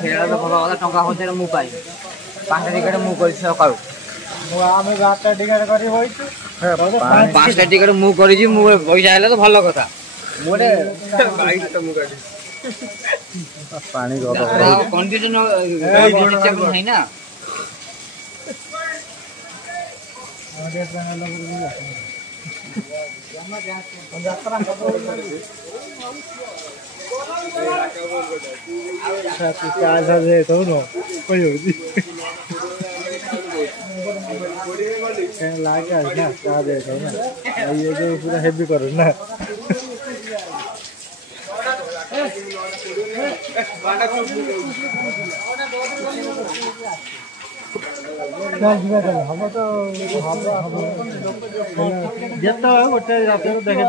ଫେରା ତ ଭଲ କଥା ଟଙ୍କା ହଜାର ମୁଁ ପାଇବି 5ଟା ଟିକେଟ ମୁଁ କରିଛି ସକାଳୁ ଆମେ 8ଟା ଟିକେଟ କରି ବଇଛୁ 5ଟା ଟିକେଟ ମୁଁ କରିଛି ମୁଁ ପଇସା ହେଲେ ତ ଭଲ କଥା ମୁଁ ଗୋଟେ ବାଇକ୍ ତ ମୁଁ କାଟି ପାଣି କଣ୍ଡିସନ ନାହିଁ ନା पूरा हेवी करो ना हम तो जिते गोटे रात देखे